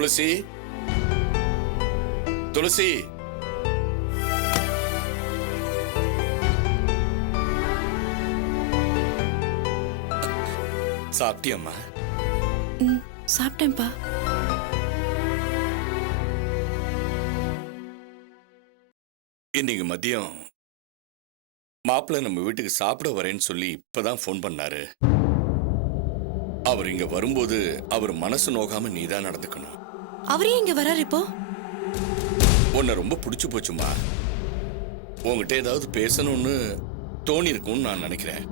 துளசி, துளசி, சாப்பிட்டியம்மா? சாப்பிட்டேன்ப்பா. இன்னைக்கு மதியம் மாப்பிள்ள நம்ம வீட்டுக்கு சாப்பிட வரேன்னு சொல்லி இப்பதான் போன் பண்ணாரு. அவர் இங்க வரும்போது அவர் மனசு நோகாம நீதான் நடந்துக்கணும். அவரே இங்க வராரு இப்போ? உன்னை ரொம்ப பிடிச்சு போச்சுமா. உங்ககிட்ட ஏதாவது பேசணும்னு தோணி இருக்கும்னு நான் நினைக்கிறேன்.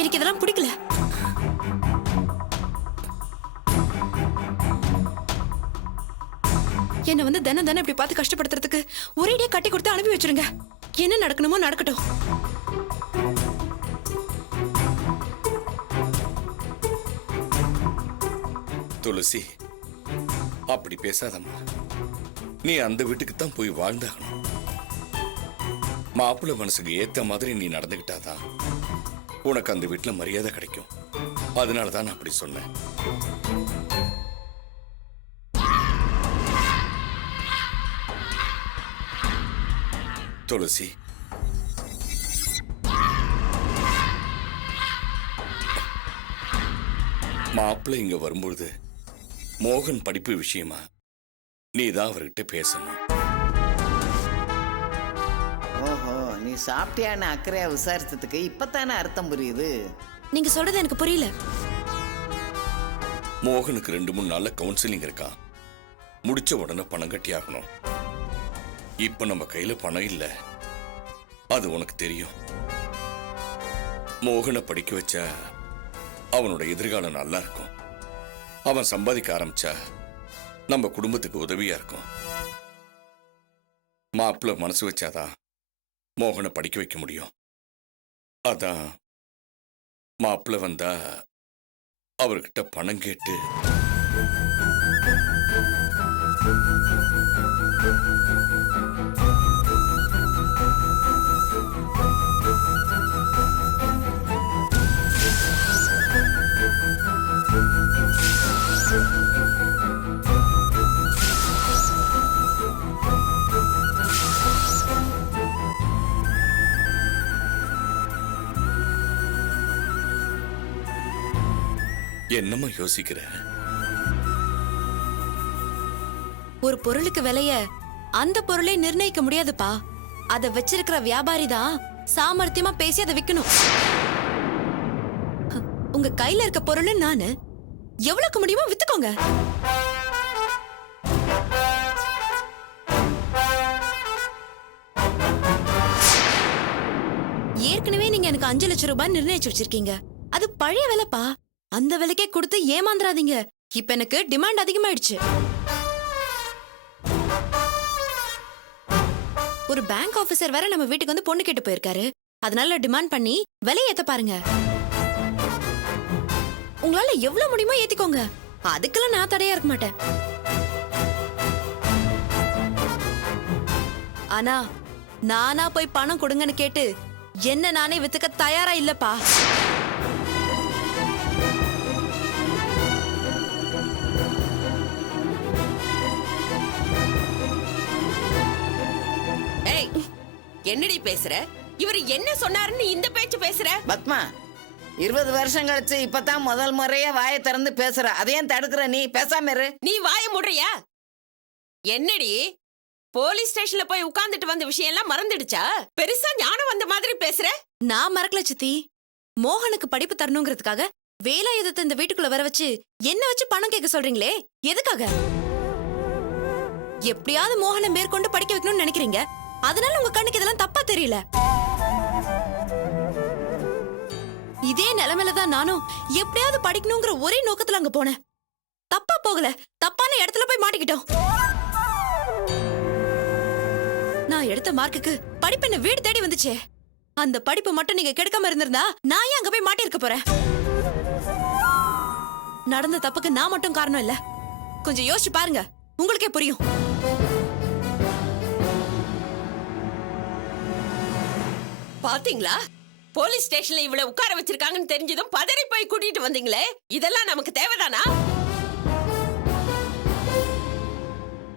எனக்கு இதெல்லாம் பிடிக்கல. என்ன வந்து தினம் தினம் இப்படி பார்த்து கஷ்டப்படுத்துறதுக்கு ஒரேடியா கட்டி கொடுத்து அனுப்பி வச்சிருங்க. என்ன நடக்கணுமோ நடக்கட்டும். துளசி, அப்படி பேசாதம்மா. நீ அந்த வீட்டுக்கு தான் போய் வாழ்ந்தாகணும். மாப்பிள்ளை மனசுக்கு ஏத்த மாதிரி நீ நடந்துகிட்டாதான் உனக்கு அந்த வீட்டுல மரியாதை கிடைக்கும். அதனாலதான் நான் அப்படி சொன்னேன். துளசி, மாப்பிள்ளை இங்க வரும்பொழுது மோகன் படிப்பு விஷயமா நீதான் அவர்கிட்ட பேசணும். ஓஹோ, நீ சாப்பிட்டியான்னு அக்கறையா விசாரிச்சதுக்கு இப்பத்தானே அர்த்தம் புரியுது. நீங்க சொல்றது எனக்கு புரியல. மோகனுக்கு 2-3 நாள்ல கவுன்சிலிங் இருக்கா. முடிச்ச உடனே பணம் கட்டி ஆகணும். இப்ப நம்ம கையில பணம் இல்ல, அது உனக்கு தெரியும். மோகனை படிக்க வச்சா அவனோட எதிர்காலம் நல்லா இருக்கும். அவன் சம்பாதிக்க ஆரம்பிச்சா நம்ம குடும்பத்துக்கு உதவியா இருக்கும். மாப்பிள்ள மனசு வச்சாதான் மோகனை படிக்க வைக்க முடியும். அதான் மாப்பிள்ள வந்தா அவர்கிட்ட பணம் கேட்டு என்னம்மா யோசிக்கிற? ஒரு பொருளுக்கு விலைய அந்த பொருளை நிர்ணயிக்க முடியாதுப்பா. அத வச்சிருக்கிற வியாபாரி தான் சாமர்த்தியமா பேசி அதை விக்கணும். உங்க கையில இருக்க பொருள் நானு எவ்வளவுக்கு முடியுமோ வித்துக்கோங்க. ஏற்கனவே நீங்க எனக்கு 5 லட்சம் ரூபாய் நிர்ணயிச்சு வச்சிருக்கீங்க. அது பழைய விலைப்பா. அந்த விலைக்கே கொடுத்து ஏமாந்துராதீங்க. இப்ப எனக்கு டிமாண்ட் அதிகமாயிடுச்சு. ஒரு பேங்க் ஆபீசர் வேற நம்ம வீட்டுக்கு வந்து பொண்ணு கேட்டு போயிருக்காரு. அதனால டிமாண்ட் பண்ணி விலையை ஏத்த பாருங்க. உங்களால எவ்வளவு முடியுமோ ஏத்திக்கோங்க. அதுக்கெல்லாம் நான் தடையா இருக்க மாட்டேன். ஆனா நானா போய் பணம் கொடுங்கன்னு கேட்டு என்ன நானே வித்துக்க தயாரா இல்லப்பா. என்னடி பேசுற? இவர் என்ன சொன்னாருன்னு இந்த பேச்சு பேசுற? பத்மா, 20 வருஷம் கழிச்சு இப்பதான் முதல் முறையா வாயை திறந்து பேசுற. அதையும் தடுக்கிற நீ? பேசாம இரு. நீ வாயை மூடுறியா? என்னடி போலீஸ் ஸ்டேஷன்ல போய் உட்கார்ந்துட்டு வந்த விஷயம் எல்லாம் மறந்துடுச்சா? பெருசா ஞானம் வந்த மாதிரி பேசுற. நான் மறக்கல சித்தி. மோகனுக்கு படிப்பு தரணுங்கிறதுக்காக வேலாயுதத்தை இந்த வீட்டுக்குள்ள வர வச்சு என்ன வச்சு பணம் கேட்க சொல்றீங்களே, எதுக்காக? எப்படியாவது மோகனை மேற்கொண்டு படிக்க வைக்கணும்னு நினைக்கிறீங்க. அதனால உங்க கண்ணுக்கு இதெல்லாம் தப்பா தெரியல. இதே நிலைமையில தான் நானும் எப்படியாவது படிக்கணுங்கிற ஒரே நோக்கத்துல அங்க போனேன். தப்பா போகல, தப்பான இடத்துல போய் மாட்டிக்கிட்டோம். நான் எடுத்த மார்க்குக்கு படிப்பு என்ன வீடு தேடி வந்துச்சே. அந்த படிப்பு மட்டும் நீங்க கெடுக்காம இருந்திருந்தா நான் ஏன் அங்க போய் மாட்டிருக்க போறேன்? நடந்த தப்புக்கு நான் மட்டும் காரணம் இல்ல. கொஞ்சம் யோசிச்சு பாருங்க, உங்களுக்கே புரியும். பாத்தீங்களா? போலீஸ் ஸ்டேஷன்ல இவ்வளவு உட்கார வச்சிருக்காங்கன்னு தெரிஞ்சதும் பதறி போய் கூட்டிட்டு வந்தீங்களே. இதெல்லாம் நமக்கு தேவைதானா?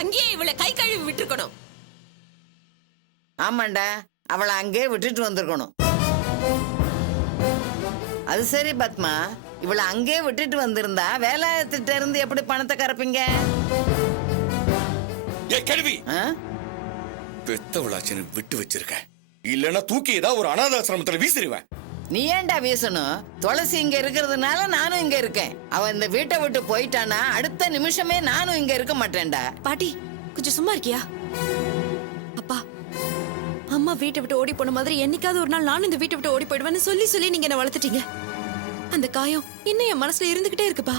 அங்கேயே இவளை கை கழுவி விட்டுருக்கணும். ஆமாண்டா, அவளை அங்கே விட்டுட்டு வந்திருக்கணும். அது சரி பத்மா, இவளை அங்கே விட்டுட்டு வந்திருந்தா வேலாயத்திட்ட இருந்து எப்படி பணத்தை கறப்பீங்க? ஏ கேள்வி, ஆ? பெத்தவளாச்சின்னு விட்டு வச்சிருக்கேன். இல்லைன்னா தூக்கி ஏதாவது ஒரு அனாதாசிரமத்துல வீசிடுவேன். நீ ஏன்டா வீசணும்? துளசி இங்க இருக்கிறதுனால நானும் இங்க இருக்கேன். அவ இந்த வீட்டை விட்டு போயிட்டானா அடுத்த நிமிஷமே நானும் இங்க இருக்க மாட்டேன்டா. பாட்டி கொஞ்சம் சும்மா இருக்கியா? அப்பா, அம்மா வீட்டை விட்டு ஓடி போன மாதிரி என்னைக்காவது ஒரு நாள் நானும் இந்த வீட்டை விட்டு ஓடி போயிடுவேன்னு சொல்லி சொல்லி நீங்க என்ன வளர்த்துட்டீங்க. அந்த காயம் இன்னும் என் மனசுல இருந்துகிட்டே இருக்குப்பா.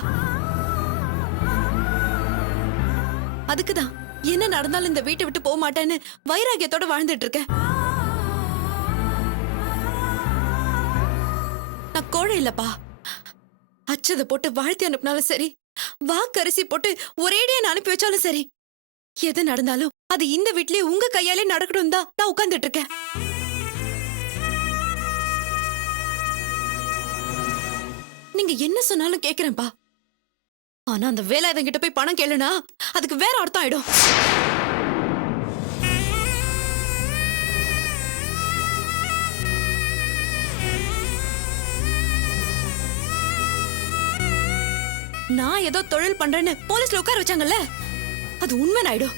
அதுக்குதான் என்ன நடந்தாலும் இந்த வீட்டை விட்டு போக மாட்டேன்னு வைராகியத்தோட வாழ்ந்துட்டு இருக்கேன். நான் கோழை இல்லப்பா. அச்சதை போட்டு வாழ்த்தி அனுப்பினாலும் சரி, வாக்கரிசி போட்டு ஒரேடியா நான் அனுப்பி வச்சாலும் சரி, எது நடந்தாலும் அது இந்த வீட்லயே உங்க கையாலே நடக்கணும் தான் நான் உட்கார்ந்துட்டு இருக்கேன். நீங்க என்ன சொன்னாலும் கேக்குறேன்ப்பா. ஆனா அந்த வேலாயுதம் கிட்ட போய் பணம் கேளுனா அதுக்கு வேற அர்த்தம் ஆயிடும். நான் ஏதோ தொழில் பண்றேன்னு போலீஸ்ல உட்கார வச்சாங்கல்ல, அது உண்மை ஆயிடும்.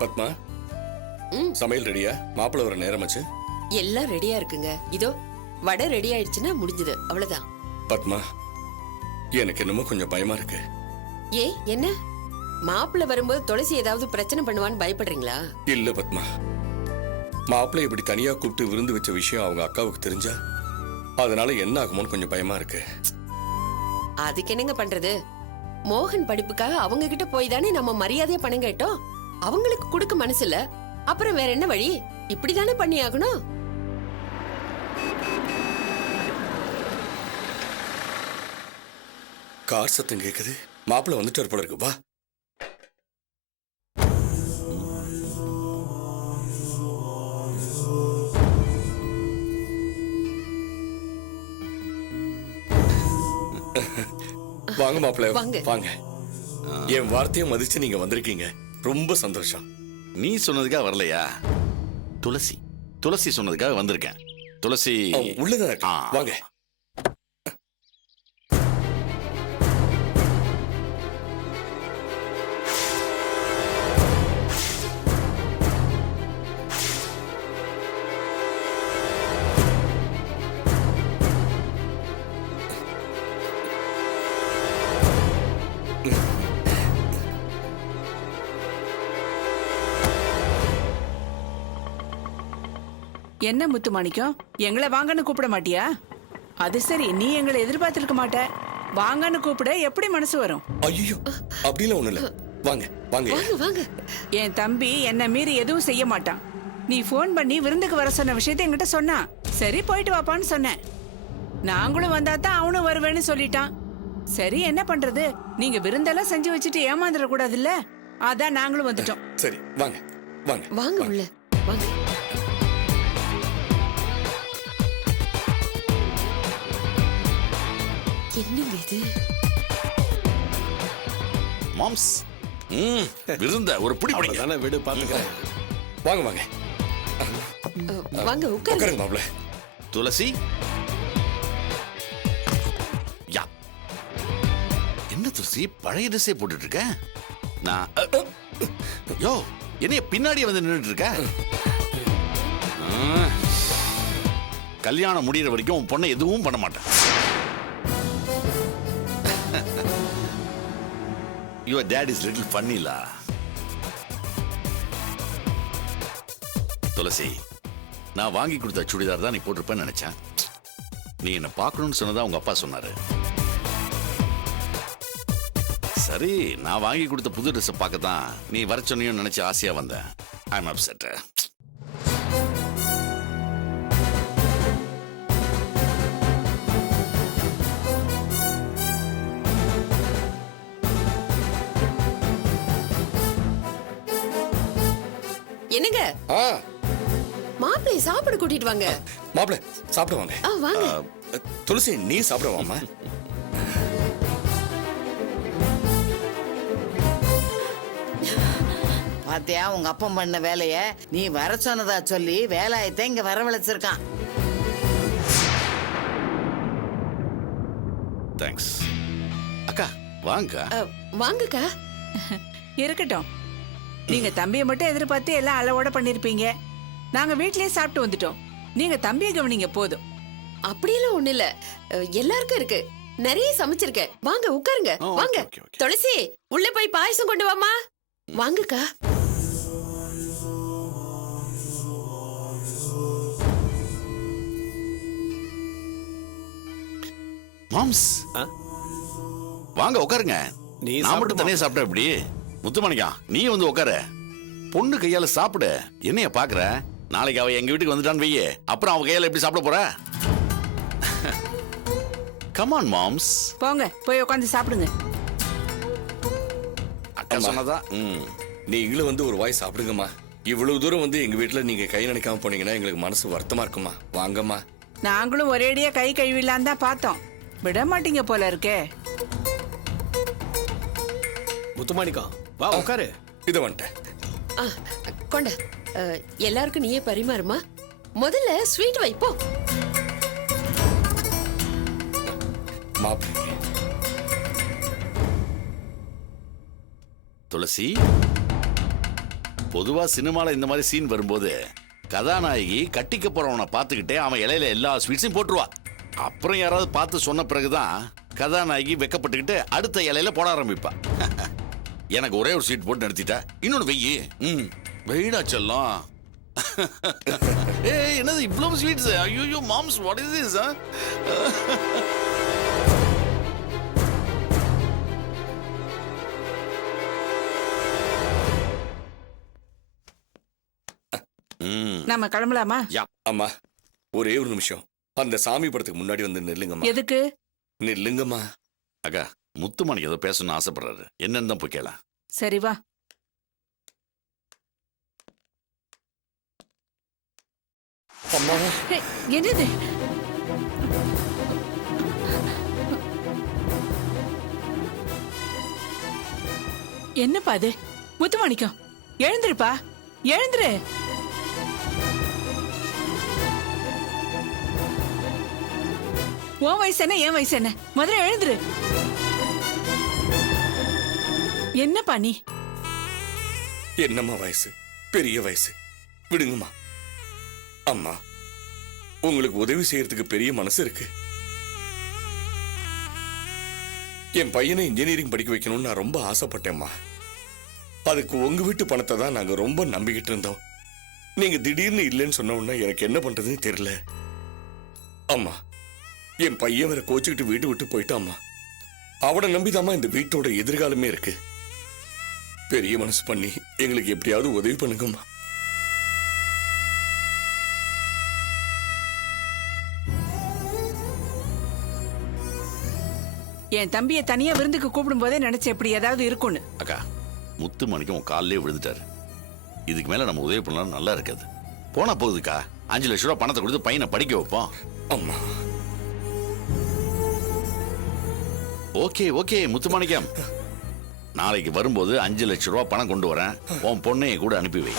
பத்மா, ம். சமையல் ரெடியா? மாப்பிள்ளை வர நேரமாச்சு. எல்லாம் ரெடியா இருக்குங்க. இதோ வடை ரெடி ஆயிடுச்சுன்னா முடிஞ்சது, அவ்வளவுதான். பத்மா, எனக்கு என்னமோ கொஞ்சம் பயமா இருக்கு. ஏ என்ன, மாப்பிள்ளை வரும்போது துளசி ஏதாவது பிரச்சனை பண்ணுவான்னு பயப்படுறீங்களா? இல்ல பத்மா, மாப்பிள்ளை இப்படி தனியா கூப்பிட்டு விருந்து வச்ச விஷயம் அவங்க அக்காவுக்கு தெரிஞ்சா அதனால என்ன ஆகுமோன்னு கொஞ்சம் பயமா இருக்கு. அதுக்கு என்னங்க பண்றது? மோகன் படிப்புக்காக அவங்க கிட்ட போய் தானே நம்ம மரியாதையா பணம் கேட்டோம். அவங்களுக்கு கொடுக்க மனசு இல்ல, அப்புறம் வேற என்ன வழி? இப்படிதானே பண்ணி ஆகணும். கார் சத்தம் கேக்குது. மாப்பிள்ளை வந்துட்டார் போல இருக்கு. வா. வாங்க மாப்பிள்ளை, வாங்க. வாங்க. என் வார்த்தையை மதிச்சு நீங்க வந்திருக்கீங்க, ரொம்ப சந்தோஷம். நீ சொன்னதுக்காக வரலையா? துளசி துளசி சொன்னதுக்காக வந்திருக்கேன். துளசி உள்ளதான் இருக்கு. ஆ. வாங்க. என்ன முத்து மாணிக்கம், எங்களை வாங்கன்னு கூப்பிட மாட்டியா? அது சரி, நீ எங்களை எதிர்பார்த்திருக்க மாட்ட. வாங்கன்னு கூப்பிட எப்படி மனசு வரும்? ஐயோ, அப்படிலாம் ஒண்ணு இல்ல. வாங்க வாங்க. வாங்க வாங்க. என் தம்பி என்ன மீறி எதுவும் செய்ய மாட்டான். நீ ஃபோன் பண்ணி விருந்துக்கு வர சொன்ன விஷயத்தை என்கிட்ட சொன்னான். சரி போயிட்டு வாப்பான்னு சொன்னேன். நாங்களும் வந்தா தான் அவனும் வருவேன்னு சொல்லிட்டான். சரி என்ன பண்றது, நீங்க விருந்தெல்லாம் செஞ்சு வச்சுட்டு ஏமாந்துட கூடாதுல்ல, அதான் நாங்களும் வந்துட்டோம். சரி வாங்க வாங்க வாங்க உள்ள வாங்க. என்னங்க இது? மாம்ஸ் விருந்த ஒரு பிடி பிடிங்க. விடு, பாத்துக்கிறேன். வாங்க வாங்க. வாங்க உட்காருங்க. உட்காருங்க மாப்பிள்ளை. துளசி யா, என்ன துளசி பழைய ட்ரெஸ்ஸே போட்டுட்டு இருக்க? நான் யோ, என்னைய பின்னாடியே வந்து நின்றுட்டு இருக்க? கல்யாணம் முடியற வரைக்கும் உன் பொண்ணை எதுவும் பண்ண மாட்டேன். Your dad is little funny la. துளசி, நான் வாங்கி கொடுத்த சுடிதார் தான் நீ போட்டிருப்பேன்னு நினைச்சேன். நீ என்ன பார்க்கணும்னு சொன்னதா உங்க அப்பா சொன்னாரு. சரி, நான் வாங்கி கொடுத்த புது ட்ரெஸ் பார்க்க தான் நீ வர சொன்னியும் நினைச்சு ஆசையா வந்தேன். ஐ அம் அப்செட். என்னங்க ஆ மாப்பிள்ளை சாப்பிட கூட்டிட்டு வாங்க. மாப்பிள்ள சாப்பிடுவாங்க. வாங்க. துளசி நீ சாப்பிடுவாமா? பாத்தியா உங்க அப்பன் பண்ண வேலைய? நீ வர சொன்னதா சொல்லி வேலாயத்தை இங்க வரவழைச்சிருக்கான். தேங்க்ஸ். அக்கா வாங்க. வாங்கக்கா. இருக்கட்டும். நீங்க தம்பியை மட்டும் எதிர்பார்த்து எல்லாம் அளவோட பண்ணிருப்பீங்க. நாங்க வீட்லயே சாப்பிட்டு வந்துட்டோம். நீங்க தம்பியை கவனிங்க போதும். அப்படியெல்லாம் ஒண்ணு இல்ல, எல்லாருக்கும் இருக்கு. நிறைய சமைச்சிருக்கேன். வாங்க உட்காருங்க. ஓ, வாங்க. Okay, okay. துளசி உள்ள போய் பாயசம் கொண்டு வாமா. வாங்கக்கா. மாம்ஸ் வாங்க உட்காருங்க. நீ நான் மட்டும் தனியா சாப்பிட்டா எப்படி? முத்துமணிக்கம் நீ வந்து உட்காரு. பொண்ணு கையால சாப்பிடு. என்னைய பாக்குற? நாளைக்கு அவ எங்க வீட்டுக்கு வந்துட்டான்னு வையே, அப்புறம் அவ கையால எப்படி சாப்பிட போற? Come on moms. போங்க போய் உட்காந்து சாப்பிடுங்க. அக்கா சொன்னதா. நீங்களும் வந்து ஒரு வாய் சாப்பிடுங்கம்மா. இவ்வளவு தூரம் வந்து எங்க வீட்டுல நீங்க கை நினைக்காம போனீங்கன்னா எங்களுக்கு மனசு வருத்தமா இருக்குமா. வாங்கம்மா. நாங்களும் ஒரேடியா கை கழுவிடலாம் தான் பார்த்தோம். விட மாட்டீங்க போல இருக்கே. முத்துமாணிக்கம் வா உட்காரு. இத வந்துட்டேன். கொண்ட. எல்லாருக்கும் நீயே பரிமாறுமா. முதல்ல ஸ்வீட் வைப்போ. மாப்பிள்ளை துளசி, பொதுவா சினிமால இந்த மாதிரி சீன் வரும்போது கதாநாயகி கட்டிக்க போறவனை பார்த்துக்கிட்டே அவன் இலையில எல்லா ஸ்வீட்ஸையும் போட்டுருவா. அப்புறம் யாராவது பார்த்து சொன்ன பிறகுதான் கதாநாயகி வெக்கப்பட்டுக்கிட்டு அடுத்த இலையில போட ஆரம்பிப்பா. எனக்கு ஒரே ஒரு ஸ்வீட் போட்டு நிறுத்திட்டா. இன்னொன்னு வெயி. வெயிடா செல்லம். ஏய் என்னது இவ்வளவு ஸ்வீட்ஸ்? ஐயோ மாம்ஸ், வாட் இஸ் திஸ்? நம்ம கிளம்பலாமா? அம்மா ஒரே ஒரு நிமிஷம். அந்த சாமி படத்துக்கு முன்னாடி வந்து நில்லுங்கம்மா. எதுக்கு? நில்லுங்கம்மா. அக்கா முத்துமணிக்கு ஏதோ பேசணும்னு ஆசைப்படுறாரு. என்னன்னு தான் போய் கேள. சரி வா. அம்மா ஹே, என்னது? என்னப்பா அது? முத்துமாணிக்கம் எழுந்திருப்பா, எழுந்திரு. உன் வயசு என்ன, என் வயசு என்ன? முதல்ல எழுந்திரு. என்னப்பா நீ? என்னம்மா வயசு? பெரிய வயசு. விடுங்கம்மா. அம்மா உங்களுக்கு உதவி செய்யறதுக்கு பெரிய மனசு இருக்கு. என் பையனை இன்ஜினியரிங் படிக்க வைக்கணும்னு நான் ரொம்ப ஆசைப்பட்டேம்மா. அதுக்கு உங்க வீட்டு பணத்தை தான் நாங்க ரொம்ப நம்பிக்கிட்டு இருந்தோம். நீங்க திடீர்னு இல்லைன்னு சொன்ன உடனே எனக்கு என்ன பண்றதுன்னு தெரியல. அம்மா என் பையன் வேற கோச்சுக்கிட்டு வீட்டு விட்டு போயிட்டாம்மா. அவனை நம்பிதாம்மா இந்த வீட்டோட எதிர்காலமே இருக்கு. பெரிய மனசு பண்ணி எங்களுக்கு எப்படியாவது உதவி பண்ணுங்கம்மா. என் தம்பியை தனியா விருந்துக்கு கூப்பிடும் போதே நினைச்ச எப்படி ஏதாவது இருக்கும்னு. அக்கா முத்துமணிக்கு உன் காலிலே விழுந்துட்டாரு. இதுக்கு மேல நம்ம உதவி பண்ணலாம் நல்லா இருக்காது. போனா போகுதுக்கா. 5 லட்சம் ரூபாய் பணத்தை கொடுத்து பையனை படிக்க வைப்போம். அம்மா ஓகே ஓகே முத்துமாணிக்கம், நாளைக்கு வரும்போது 5 லட்சம் ரூபாய் பணம் கொண்டு வரேன். உன் பொண்ணைய கூட அனுப்பி வை.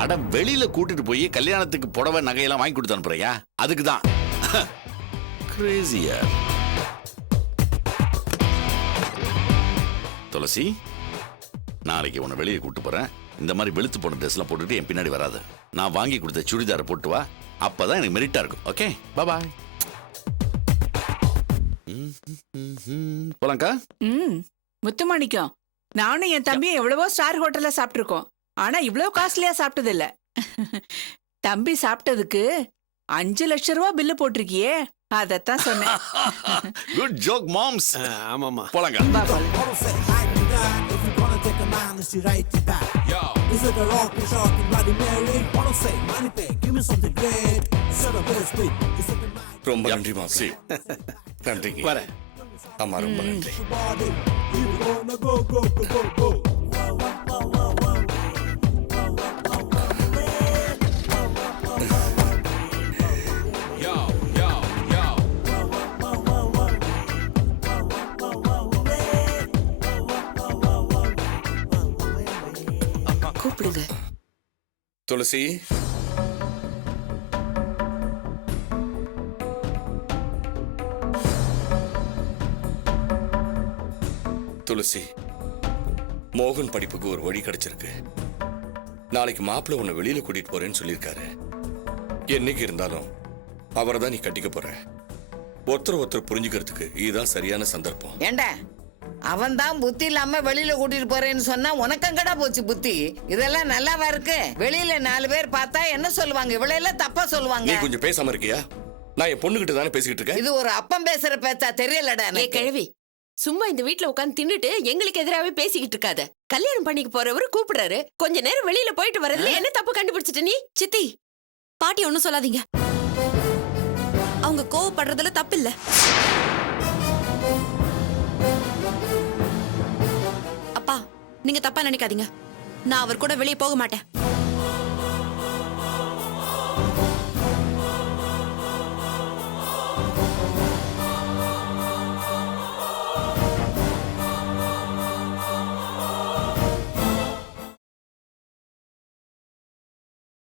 அட வெளியில கூட்டிட்டு போய் கல்யாணத்துக்கு புடவை நகையெல்லாம் வாங்கி கொடுத்து அனுப்புறியா? அதுக்குதான். கிரேசியா. துளசி, நாளைக்கு உன்னை வெளியே கூட்டு போறேன். இந்த மாதிரி வெளுத்து போன ட்ரெஸ் எல்லாம் போட்டுட்டு என் பின்னாடி வராது. நான் வாங்கி கொடுத்த சுடிதாரை போட்டு வா. அப்பதான் எனக்கு மெரிட்டா இருக்கும். Okay bye. போலாம்க்கா. முத்துமாணிக்கம், நானும் என் தம்பியும் எவ்வளவோ ஸ்டார் ஹோட்டல்ல சாப்பிட்டுருக்கோம். ஆனா இவ்வளவு காஸ்ட்லியா சாப்பிட்டது இல்ல. தம்பி சாப்பிட்டதுக்கு 5 லட்சம் ரூபா பில்லு போட்டிருக்கியே அதத்தான் சொன்னேன். Good joke moms. ஆமாமா. போலாங்க. வா, வா. If you gonna take a man, she write it back. Yo, is it a rock and shock and Bloody Mary? Wanna say money pay, give me something great. Set a best beat. Is it the man? ரொம்ப நன்றி மாப்ள. நன்றிங்க. வரேன். ஆமா ரொம்ப நன்றி. Body, you gonna go, go, go, go, go. கூப்பிடுங்க. துளசி, துளசி, மோகன் படிப்புக்கு ஒரு வழி கிடைச்சிருக்கு. நாளைக்கு மாப்பிள்ளை உன்னை வெளியில கூட்டிட்டு போறேன்னு சொல்லியிருக்காரு. என்னைக்கு இருந்தாலும் அவரை தான் நீ கட்டிக்க போற. ஒருத்தர் புரிஞ்சுக்கிறதுக்கு இதுதான் சரியான சந்தர்ப்பம். ஏண்டா அவன் தான் புத்தி இல்லாம வெளியில கூட்டிட்டு போறேன்னு சொன்னா உனக்கங்கடா போச்சு புத்தி. இதெல்லாம் நல்லாவா இருக்கு? வெளியில 4 பேர் பார்த்தா என்ன சொல்லுவாங்க? இவளெல்லாம் தப்பா நீ சொல்லுவாங்க. கொஞ்சம் பேசாம இருக்கியா? நான் என் பொண்ணுகிட்ட தானே பேசிக்கிட்டு இருக்கேன். இது ஒரு அப்பம் பேசுற பேச்சா தெரியலடா ஏ எனக்கு. கிழவி, சும்மா இந்த வீட்ல உட்கார்ந்து தின்னுட்டு எங்களுக்கு எதிராவே பேசிக்கிட்டு இருக்காத. கல்யாணம் பண்ணிக்க போறவரு கூப்பிடுறாரு, கொஞ்ச நேரம் வெளியில போயிட்டு வரதுல என்ன தப்பு கண்டுபிடிச்சிட்ட நீ? சித்தி, பாட்டி ஒன்னும் சொல்லாதீங்க. அவங்க கோவப்படுறதுல தப்பில்ல. அப்பா, நீங்க தப்பா நினைக்காதீங்க. நான் அவர் கூட வெளியே போக மாட்டேன்.